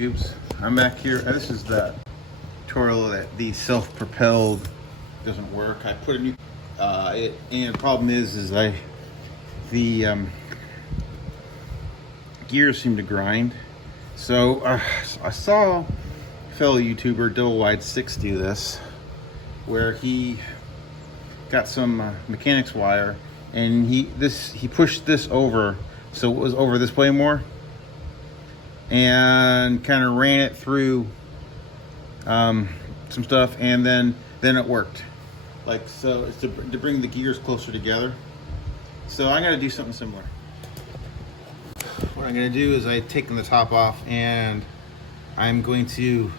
Oops, I'm back here. This is the Toro that the self-propelled doesn't work. I put a new and the problem is the gears seem to grind. So I saw a fellow YouTuber Double Wide 6 do this, where he got some mechanics wire and he pushed this over so it was over this way more, and kind of ran it through some stuff, and then it worked. Like, so it's to bring the gears closer together. So I'm gonna do something similar. What I'm gonna do is I've taken the top off and I'm going to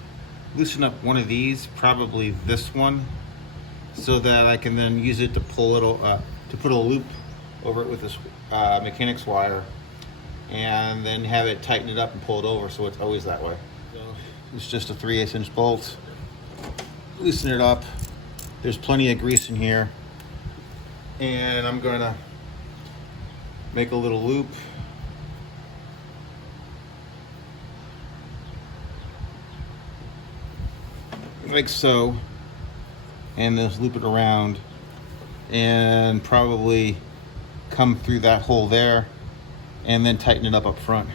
loosen up one of these, probably this one, so that I can then use it to pull it, to put a loop over it with this mechanics wire, and then have it tighten it up and pull it over so it's always that way. So it's just a 3/8 inch bolt. Loosen it up. There's plenty of grease in here, and I'm gonna make a little loop. Like so, and just loop it around and probably come through that hole there, and then tighten it up front.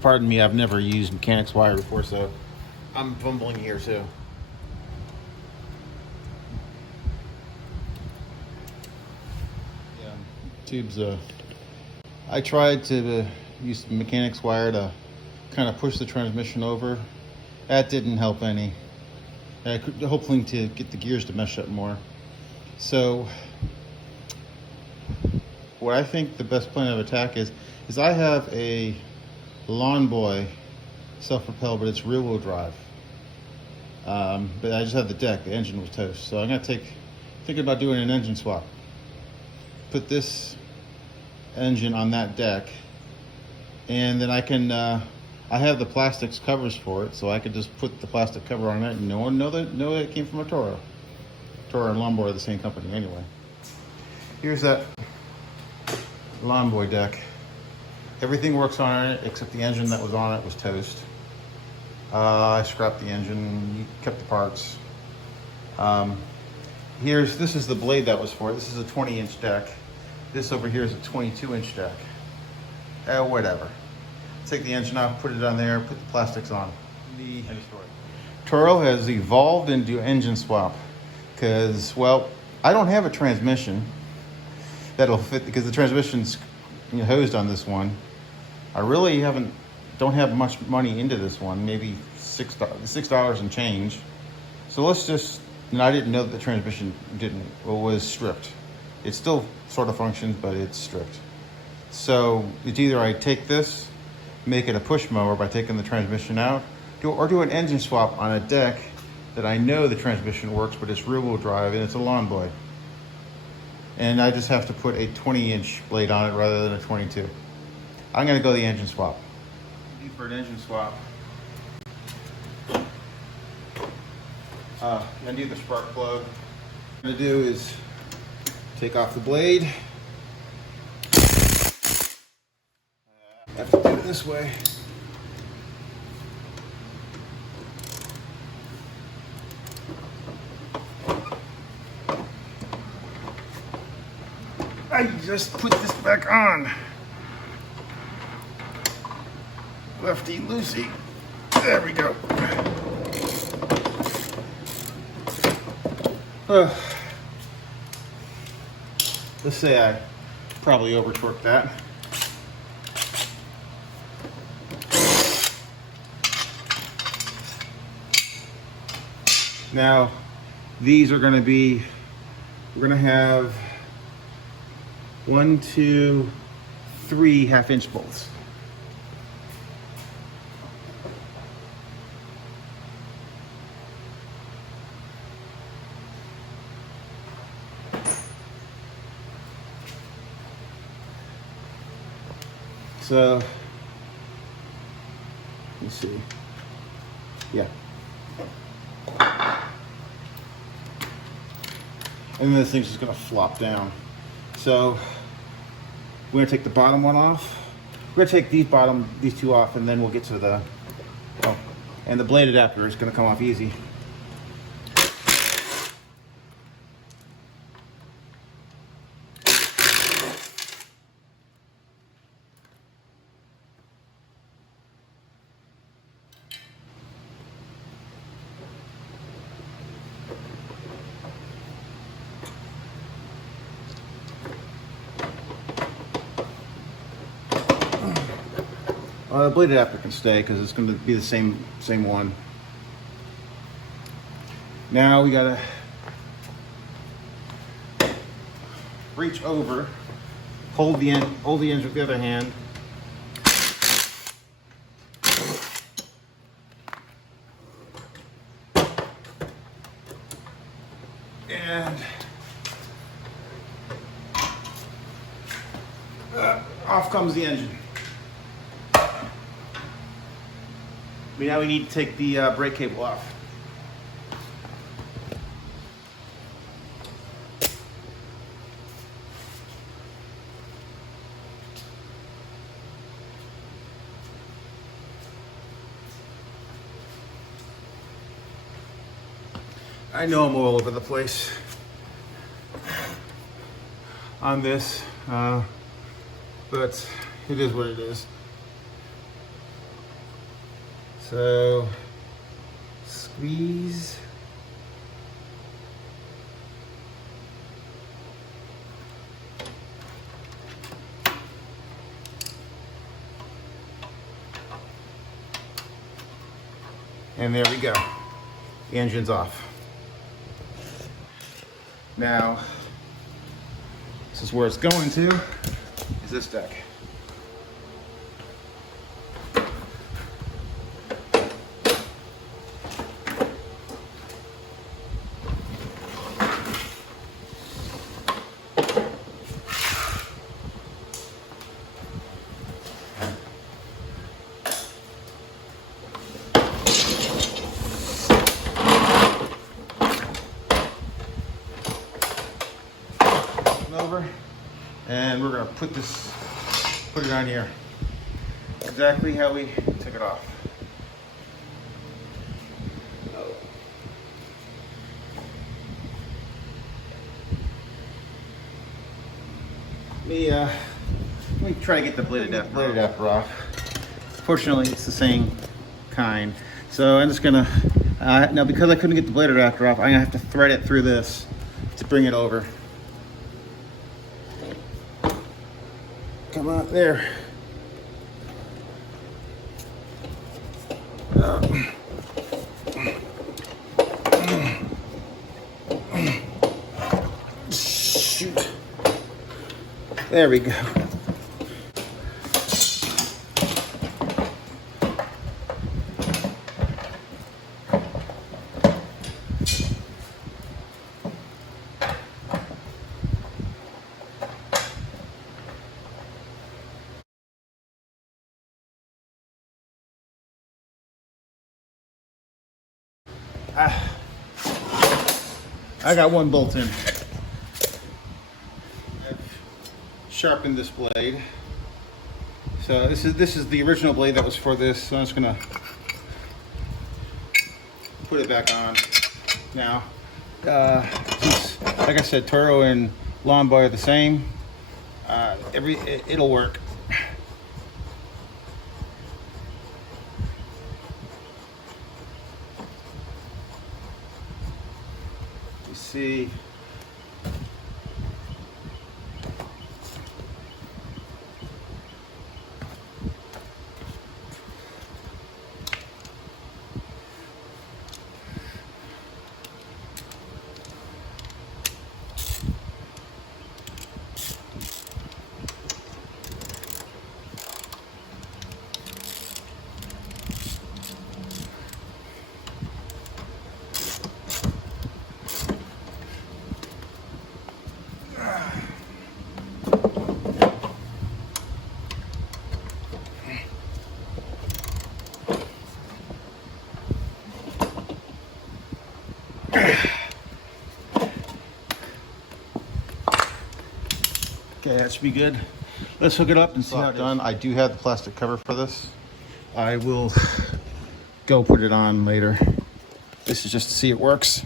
Pardon me, I've never used mechanics wire before, so I'm fumbling here too. Yeah, tubes. I tried to use mechanics wire to kind of push the transmission over. That didn't help any. Hopefully to get the gears to mesh up more. So what I think the best plan of attack is I have a lawnboy self-propelled, but it's rear-wheel drive. But I just have the deck. The engine was toast, so I'm gonna thinking about doing an engine swap. Put this engine on that deck, and then I can. I have the plastics covers for it, so I could just put the plastic cover on it, and no one know that it came from a Toro. Toro and lawnboy are the same company anyway. Here's that lawnboy deck. Everything works on it except the engine that was on it was toast. I scrapped the engine, kept the parts. This is the blade that was for it. This is a 20-inch deck. This over here is a 22-inch deck. Whatever. Take the engine off, put it on there, put the plastics on. Toro has evolved into engine swap because, well, I don't have a transmission that'll fit because the transmission's hosed on this one. I really don't have much money into this one, maybe $6 and change. So let's just, I didn't know that the transmission was stripped. It still sort of functions, but it's stripped. So it's either I take this, make it a push mower by taking the transmission out, or do an engine swap on a deck that I know the transmission works, but it's rear-wheel drive and it's a lawnboy. And I just have to put a 20-inch blade on it rather than a 22. I'm gonna go the engine swap. For an engine swap, undo the spark plug. What I'm gonna do is take off the blade, this way. I just put this back on. Lefty loosey. There we go. Let's say I probably over torqued that. Now, these are going to be, we're going to have 1, 2, 3 half-inch bolts. So, let's see. Yeah. And then this thing's just gonna flop down. So we're gonna take the bottom one off. We're gonna take these two off, and then we'll get to the, oh, and the blade adapter is gonna come off easy. The blade adapter can stay because it's going to be the same one. Now we gotta reach over, hold the end with the other hand, and off comes the engine. Now we need to take the brake cable off. I know I'm all over the place on this, but it is what it is. So, squeeze. And there we go. The engine's off. Now, this is where it's going to, is this deck. Over, and we're going to put it on here exactly how we took it off. Let me try to get the blade adapter off. Fortunately, it's the same kind, so I'm just gonna now, because I couldn't get the blade adapter off, I'm gonna have to thread it through this to bring it over. Come on, there. Shoot. There we go. I got one bolt in. I've sharpened this blade So this is the original blade that was for this. So I'm just gonna put it back on now. Since, like I said, Toro and lawnboy are the same. It'll work. You see. Okay, that should be good. Let's hook it up and see how it's done. I do have the plastic cover for this. I will go put it on later. This is just to see it works.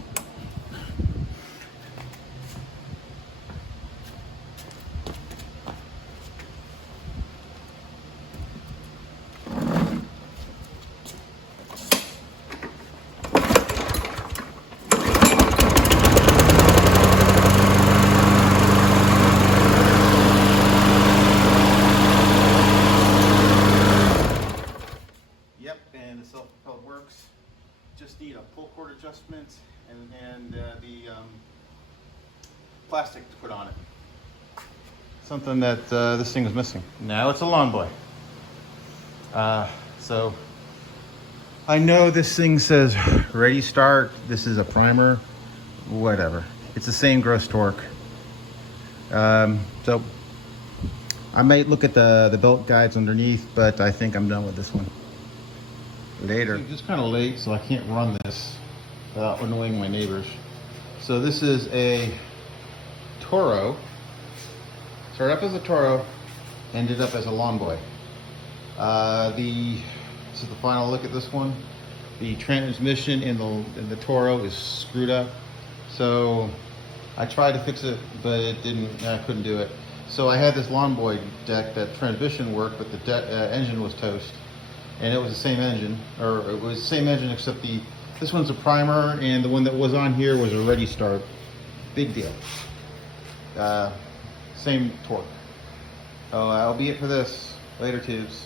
And the self-propelled works. Just need a pull cord adjustment and the plastic to put on it. Something that this thing was missing. Now it's a lawnboy. So I know this thing says ready start. This is a primer, whatever. It's the same gross torque. So I might look at the build guides underneath, but I think I'm done with this one. Later. It's kind of late, so I can't run this without annoying my neighbors. So this is a Toro. Started up as a Toro, ended up as a lawnboy. This is the final look at this one. The transmission in the Toro is screwed up. So I tried to fix it, but it didn't. I couldn't do it. So I had this lawnboy deck that transmission worked, but the engine was toast. And it was the same engine, or it was the same engine except this one's a primer, and the one that was on here was a ready start. Big deal. Same torque. Oh, that'll be it for this. Later, tubes.